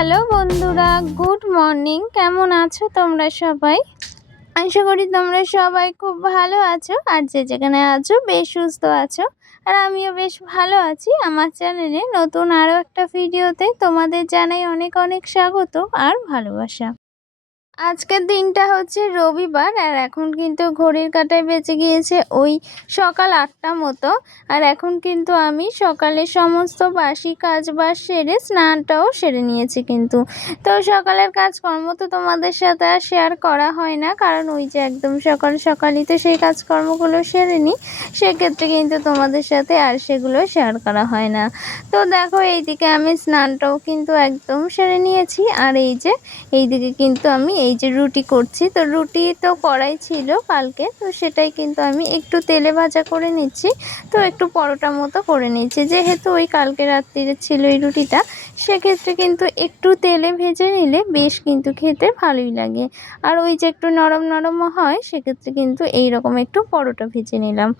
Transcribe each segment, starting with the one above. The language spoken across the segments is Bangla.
হ্যালো বন্ধুরা, গুড মর্নিং। কেমন আছো তোমরা সবাই? আশা করি তোমরা সবাই খুব ভালো আছো আর যে যেখানে আছো বেশ সুস্থ আছো। আর আমিও বেশ ভালো আছি। আমার চ্যানেলে নতুন আরও একটা ভিডিওতে তোমাদের জানাই অনেক অনেক স্বাগত আর ভালোবাসা। আজকের দিনটা হচ্ছে রবিবার আর এখন কিন্তু ঘড়ির কাঁটায় বেজে গিয়েছে ওই সকাল ৮টা মতো। আর এখন কিন্তু আমি সকালে সমস্ত বাসি কাজবাজ সেরে স্নানটাও সেরে নিয়েছি কিন্তু। তো সকালের কাজকর্ম তো তোমাদের সাথে আর শেয়ার করা হয় না, কারণ ওই যে একদম সকাল সকালই তো সেই কাজকর্মগুলো সেরে নিই, সেক্ষেত্রে কিন্তু তোমাদের সাথে আর সেগুলো শেয়ার করা হয় না। তো দেখো এইদিকে আমি স্নানটাও কিন্তু একদম সেরে নিয়েছি। আর এইদিকে কিন্তু আমি এই যে রুটি করছি, তো রুটি তো করাই ছিল কালকে, তো সেটাই কিন্তু আমি একটু তেলে ভাজা করে নিচ্ছি। তো একটু পরোটা মতো করে নিচ্ছি, যেহেতু ওই কালকে রাত্রিরে ছিল এই রুটিটা, সেক্ষেত্রে কিন্তু একটু তেলে ভেজে নিলে বেশ কিন্তু খেতে ভালোই লাগে। আর ওই যে একটু নরম নরমও হয়, সেক্ষেত্রে কিন্তু এইরকম একটু পরোটা ভেজে নিলাম।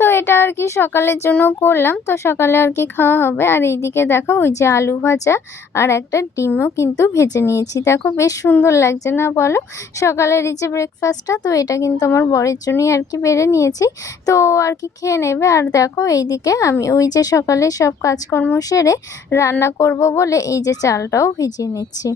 তো এটা আর কি সকালের জন্য করলাম, তো সকালে আর কি খাওয়া হবে। আর এইদিকে দেখো ওই যে আলু ভাজা আর একটা ডিমও কিন্তু ভেজে নিয়েছি। দেখো বেশ সুন্দর লাগছে না বলো সকালের এই যে ব্রেকফাস্টটা? তো এটা কিন্তু আমার বরের জন্যই আর কি বেড়ে নিয়েছি, তো ও আর কি খেয়ে নেবে। আর দেখো এইদিকে আমি ওই যে সকালে সব কাজকর্ম সেরে রান্না করব বলে এই যে চালটাও ভিজিয়ে নিচ্ছি।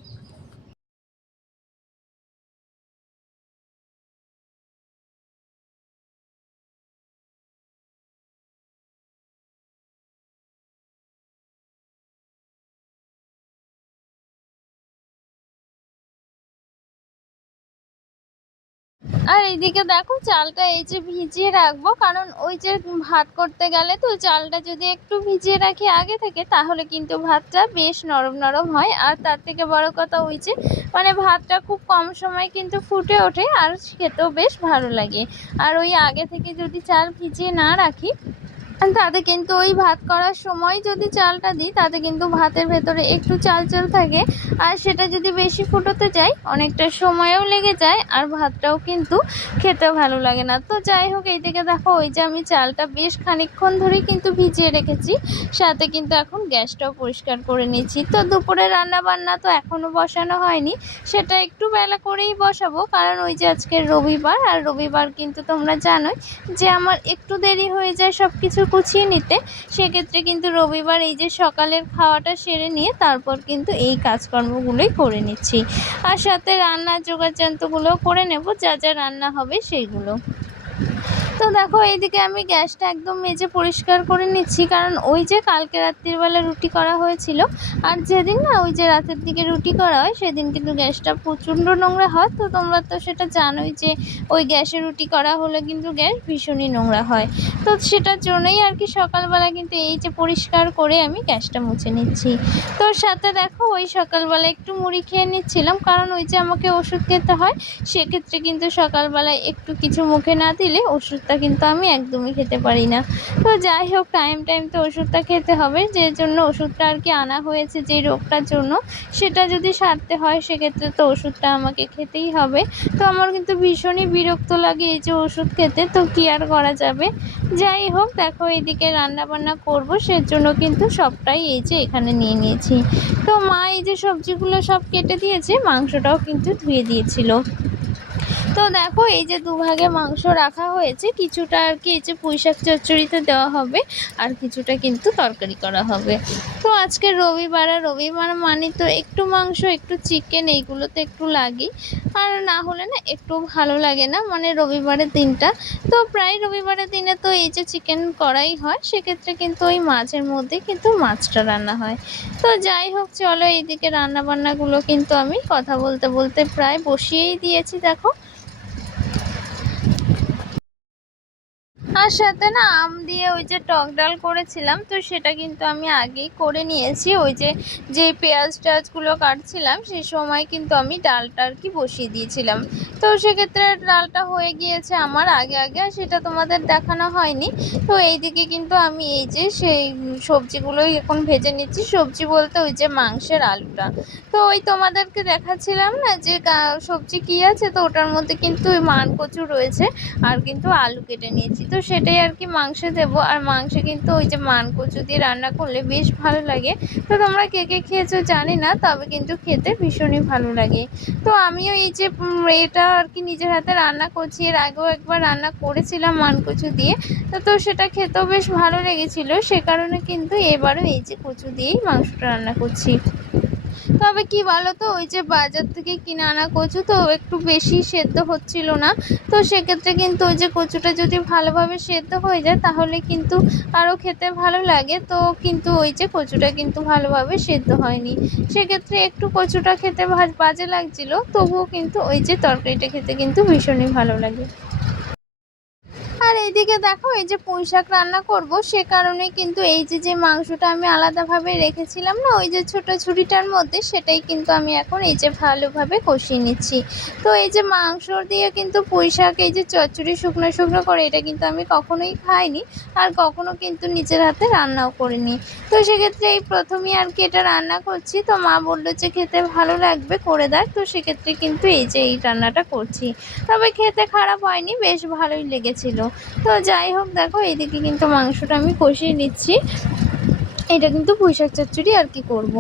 আর এইদিকে দেখো চালটা এই যে ভিজিয়ে রাখবো, কারণ ওই যে ভাত করতে গেলে তো চালটা যদি একটু ভিজিয়ে রাখি আগে থেকে, তাহলে কিন্তু ভাতটা বেশ নরম নরম হয়। আর তার থেকে বড় কথা ওই যে ভাতটা খুব কম সময় কিন্তু ফুটে ওঠে আর খেতেও বেশ ভালো লাগে। আর ওই আগে থেকে যদি চাল ভিজিয়ে না রাখি, তাতে কিন্তু ওই ভাত করার সময় যদি চালটা দিই, তাতে কিন্তু ভাতের ভেতরে একটু চাল চাল থাকে। আর সেটা যদি বেশি ফুটোতে যাই, অনেকটা সময়ও লেগে যায় আর ভাতটাও কিন্তু খেতে ভালো লাগে না। তো যাই হোক, এইদিকে দেখো ওই যে আমি চালটা বেশ খানিকক্ষণ ধরেই কিন্তু ভিজিয়ে রেখেছি, সাথে কিন্তু এখন গ্যাসটাও পরিষ্কার করে নিচ্ছি। তো দুপুরে রান্না বান্না তো এখনও বসানো হয়নি, সেটা একটু বেলা করেই বসাবো, কারণ ওই যে আজকে রবিবার, আর রবিবার কিন্তু তোমরা জানোই যে আমার একটু দেরি হয়ে যায় সব কিছু গুছিয়ে নিতে। সেক্ষেত্রে কিন্তু রবিবার এই যে সকালের খাওয়াটা সেরে নিয়ে তারপর কিন্তু এই কাজকর্মগুলোই করে নিচ্ছি। আর সাথে রান্নার জোগাড়যন্ত্রগুলোও করে নেব, যা যা রান্না হবে সেইগুলো। তো দেখো এইদিকে আমি গ্যাসটা একদম মেজে পরিষ্কার করে নিচ্ছি, কারণ ওই যে কালকে রাত্রিবেলা রুটি করা হয়েছিল। আর যেদিন না ওই যে রাতের দিকে রুটি করা হয়, সেদিন কিন্তু গ্যাসটা প্রচণ্ড নোংরা হয়। তো তোমরা তো সেটা জানোই যে ওই গ্যাসে রুটি করা হলে কিন্তু গ্যাস ভীষণই নোংরা হয়। তো সেটার জন্যই আর কি সকালবেলা কিন্তু এই যে পরিষ্কার করে আমি গ্যাসটা মুছে নিচ্ছি। তো সাথে দেখো ওই সকালবেলা একটু মুড়ি খেয়ে নিচ্ছিলাম, কারণ ওই যে আমাকে ওষুধ খেতে হয়, সেক্ষেত্রে কিন্তু সকালবেলায় একটু কিছু মুখে না দিলে ওষুধটা কিন্তু আমি একদমই খেতে পারি না। তো যাই হোক, টাইম টাইম তো ওষুধটা খেতে হবে, যে জন্য ওষুধটা আর কি আনা হয়েছে যেই রোগটার জন্য, সেটা যদি সারতে হয় সেক্ষেত্রে তো ওষুধটা আমাকে খেতেই হবে। তো আমার কিন্তু ভীষণই বিরক্ত লাগে এই যে ওষুধ খেতে, তো কী আর করা যাবে। যাই হোক, দেখো এইদিকে রান্নাবান্না করবো, সেজন্য কিন্তু সবটাই এই যে এখানে নিয়ে নিয়েছি। তো মা এই যে সবজিগুলো সব কেটে দিয়েছে, মাংসটাও কিন্তু ধুয়ে দিয়েছিল। তো দেখো এই যে দুভাগে মাংস রাখা হয়েছে, কিছুটা আর কি এই যে পুঁইশাক চচ্চড়িতে দেওয়া হবে, আর কিছুটা কিন্তু তরকারি করা হবে। তো আজকে রবিবার, আর রবিবার মানে তো একটু মাংস একটু চিকেন এইগুলো তো একটু লাগেই। আর না হলে না একটু ভালো লাগে না, রবিবারের দিনটা। তো প্রায় রবিবারের দিনে তো এই যে চিকেন করাই হয়, সেক্ষেত্রে কিন্তু ওই মাঝের মধ্যে কিন্তু মাছটা রান্না হয়। তো যাই হোক, চলো এইদিকে রান্নাবান্নাগুলো কিন্তু আমি কথা বলতে বলতে প্রায় বসিয়েই দিয়েছি। দেখো, আর সাথে না আম দিয়ে ওই যে টক ডাল করেছিলাম, তো সেটা কিন্তু আমি আগেই করে নিয়েছি। ওই যে পেঁয়াজ টেয়াজগুলো কাটছিলাম, সেই সময় কিন্তু আমি ডালটা আর কি বসিয়ে দিয়েছিলাম। তো সেক্ষেত্রে ডালটা হয়ে গিয়েছে আমার আগে আগে, আর সেটা তোমাদের দেখানো হয়নি। তো এইদিকে কিন্তু আমি এই যে সেই সবজিগুলোই এখন ভেজে নিচ্ছি। সবজি বলতে ওই যে মাংসের আলুটা, তো ওই তোমাদেরকে দেখাচ্ছিলাম না যে সবজি কী আছে, তো ওটার মধ্যে কিন্তু মান কচু রয়েছে আর কিন্তু আলু কেটে নিয়েছি। তো সেটাই আর কি মাংসে দেবো। আর মাংসে কিন্তু ওই যে মান কচু দিয়ে রান্না করলে বেশ ভালো লাগে। তো তোমরা কে কে খেয়েছো জানি না, তবে কিন্তু খেতে ভীষণই ভালো লাগে। তো আমিও এই যে এটা আর কি নিজের হাতে রান্না করছি। এর আগেও একবার রান্না করেছিলাম মান কচু দিয়ে, তো সেটা খেতেও বেশ ভালো লেগেছিল। সে কারণে কিন্তু এবারও এই যে কচু দিয়েই মাংসটা রান্না করছি। তবে কি বলো তো, ওই যে বাজার থেকে কিনে আনা কচু তো একটু বেশি সেদ্ধ হচ্ছিল না। তো সেক্ষেত্রে কিন্তু ওই যে কচুটা যদি ভালোভাবে সেদ্ধ হয়ে যায় তাহলে কিন্তু আরও খেতে ভালো লাগে। তো কিন্তু ওই যে কচুটা কিন্তু ভালোভাবে সেদ্ধ হয়নি, সেক্ষেত্রে একটু কচুটা খেতে বাজে লাগছিল। তবুও কিন্তু ওই যে তরকারিটা খেতে কিন্তু ভীষণই ভালো লাগে। আর এইদিকে দেখো, এই যে পুঁই শাক রান্না করব, সে কারণে কিন্তু এই যে মাংসটা আমি আলাদাভাবে রেখেছিলাম না ওই যে ছোটো ঝুড়িটার মধ্যে, সেটাই কিন্তু আমি এখন এই যে ভালোভাবে কষিয়ে নিচ্ছি। তো এই যে মাংস দিয়ে কিন্তু পুঁই শাক এই যে চচ্চড়ি শুকনো শুকনো করে, এটা কিন্তু আমি কখনোই খাইনি, আর কখনো কিন্তু নিজের হাতে রান্নাও করিনি। তো সেক্ষেত্রে এই প্রথমেই আর কি এটা রান্না করছি। তো মা বললো যে খেতে ভালো লাগবে, করে দেয়। তো সেক্ষেত্রে কিন্তু এই যে এই রান্নাটা করছি। তবে খেতে খারাপ হয়নি, বেশ ভালোই লেগেছিল। তো যাই হোক, দেখো এইদিকে কিন্তু মাংসটা আমি কষিয়ে নিচ্ছি। এটা কিন্তু পুঁই শাক চচ্চড়ি আর কি করব।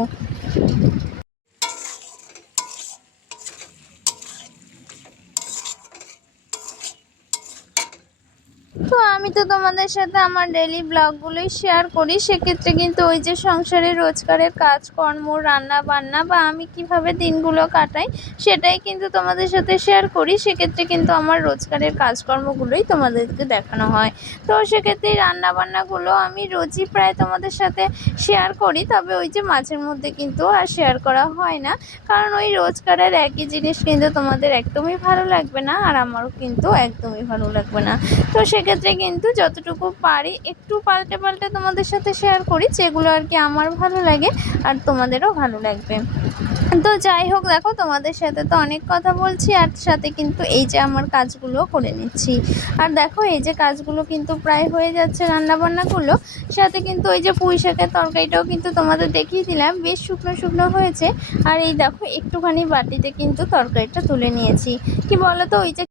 তো আমি তো তোমাদের সাথে আমার ডেইলি ব্লগগুলোই শেয়ার করি। সেক্ষেত্রে কিন্তু ওই যে সংসারের রোজগারের কাজকর্ম, রান্না বান্না বা আমি কিভাবে দিনগুলো কাটাই, সেটাই কিন্তু তোমাদের সাথে শেয়ার করি। সেক্ষেত্রে কিন্তু আমার রোজগারের কাজকর্মগুলোই তোমাদেরকে দেখানো হয়। তো সেক্ষেত্রে রান্না বান্নাগুলো আমি রোজই প্রায় তোমাদের সাথে শেয়ার করি। তবে ওই যে মাঝের মধ্যে কিন্তু আর শেয়ার করা হয় না, কারণ ওই রোজগারের একই জিনিস কিন্তু তোমাদের একদমই ভালো লাগবে না, আর আমারও কিন্তু একদমই ভালো লাগবে না। তো সেক্ষেত্রে কিন্তু যতটুকু পারি একটু পাল্টে পাল্টে তোমাদের সাথে শেয়ার করি, যেগুলো আর কি আমার ভালো লাগে আর তোমাদেরও ভালো লাগবে। তো যাই হোক, দেখো তোমাদের সাথে তো অনেক কথা বলছি, আর সাথে কিন্তু এই যে আমার কাজগুলো করে নিচ্ছি। আর দেখো এই যে কাজগুলো কিন্তু প্রায় হয়ে যাচ্ছে, রান্নাবান্নাগুলো। সাথে কিন্তু ওই যে পুঁই শাকের তরকারিটাও কিন্তু তোমাদের দেখিয়ে দিলাম, বেশ শুকনো শুকনো হয়েছে। আর এই দেখো একটুখানি বাটিতে কিন্তু তরকারিটা তুলে নিয়েছি। কি বলো তো, ওই যে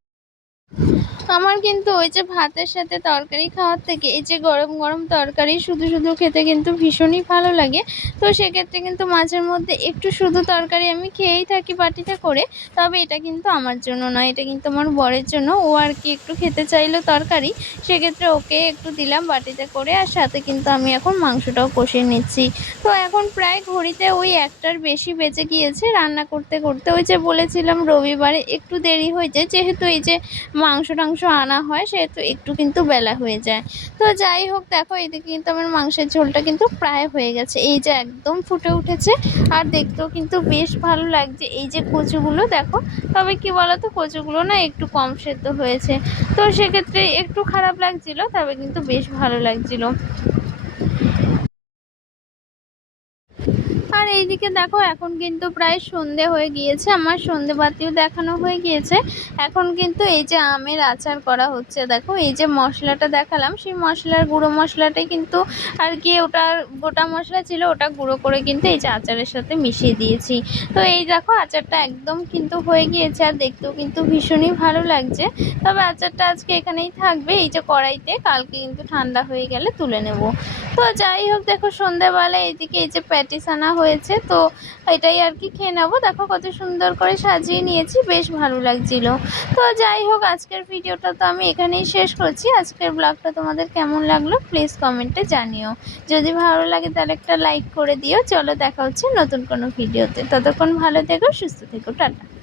আমার কিন্তু ওই যে ভাতের সাথে তরকারি খাওয়ার থেকে এই যে গরম গরম তরকারি শুধু শুধু খেতে কিন্তু ভীষণই ভালো লাগে। তো সেক্ষেত্রে কিন্তু মাঝের মধ্যে একটু শুধু তরকারি আমি খেয়েই থাকি বাটিতে করে। তবে এটা কিন্তু আমার জন্য নয়, এটা কিন্তু আমার বরের জন্য। ও আর কি একটু খেতে চাইলো তরকারি, সেক্ষেত্রে ওকে একটু দিলাম বাটিতে করে। আর সাথে কিন্তু আমি এখন মাংসটাও কষিয়ে নিচ্ছি। তো এখন প্রায় ঘড়িতে ওই 1টার বেশি বেজে গিয়েছে রান্না করতে করতে। ওই যে বলেছিলাম রবিবারে একটু দেরি হয়ে যায়, যেহেতু এই যে মাংস টাংস আনা হয়, সেহেতু একটু কিন্তু বেলা হয়ে যায়। তো যাই হোক, দেখো এদিকে কিন্তু আমার মাংসের ঝোলটা কিন্তু প্রায় হয়ে গেছে, এই যে একদম ফুটে উঠেছে। আর দেখতেও কিন্তু বেশ ভালো লাগছে এই যে কচুগুলো দেখো। তবে কি বলতো, কচুগুলো না একটু কম সেদ্ধ হয়েছে। তো সেক্ষেত্রে একটু খারাপ লাগছিল, তবে কিন্তু বেশ ভালো লাগছিল। আর এইদিকে দেখো এখন কিন্তু প্রায় সন্ধে হয়ে গিয়েছে, আমার সন্ধেবাতিও দেখানো হয়ে গিয়েছে। এখন কিন্তু এই যে আমের আচার করা হচ্ছে। দেখো এই যে মশলাটা দেখালাম, সেই মশলার গুঁড়ো মশলাটাই কিন্তু আর কি, ওটার গোটা মশলা ছিল, ওটা গুঁড়ো করে কিন্তু এই যে আচারের সাথে মিশিয়ে দিয়েছি। তো এই দেখো আচারটা একদম কিন্তু হয়ে গিয়েছে, আর দেখতেও কিন্তু ভীষণই ভালো লাগছে। তবে আচারটা আজকে এখানেই থাকবে এই যে কড়াইতে, কালকে কিন্তু ঠান্ডা হয়ে গেলে তুলে নেব। তো যাই হোক, দেখো সন্ধ্যাবেলা এইদিকে এই যে প্যাটিস আনা হয়েছে, তো এটাই আর কি খেয়ে নেবো। দেখো কত সুন্দর করে সাজিয়ে নিয়েছি, বেশ ভালো লাগছিল। তো যাই হোক, আজকের ভিডিওটা তো আমি এখানেই শেষ করছি। আজকের ব্লগটা তোমাদের কেমন লাগলো প্লিজ কমেন্টে জানিও। যদি ভালো লাগে তাহলে একটা লাইক করে দিও। চলো দেখা হচ্ছে নতুন কোনো ভিডিওতে, ততক্ষণ ভালো থেকো, সুস্থ থেকো, টাটা।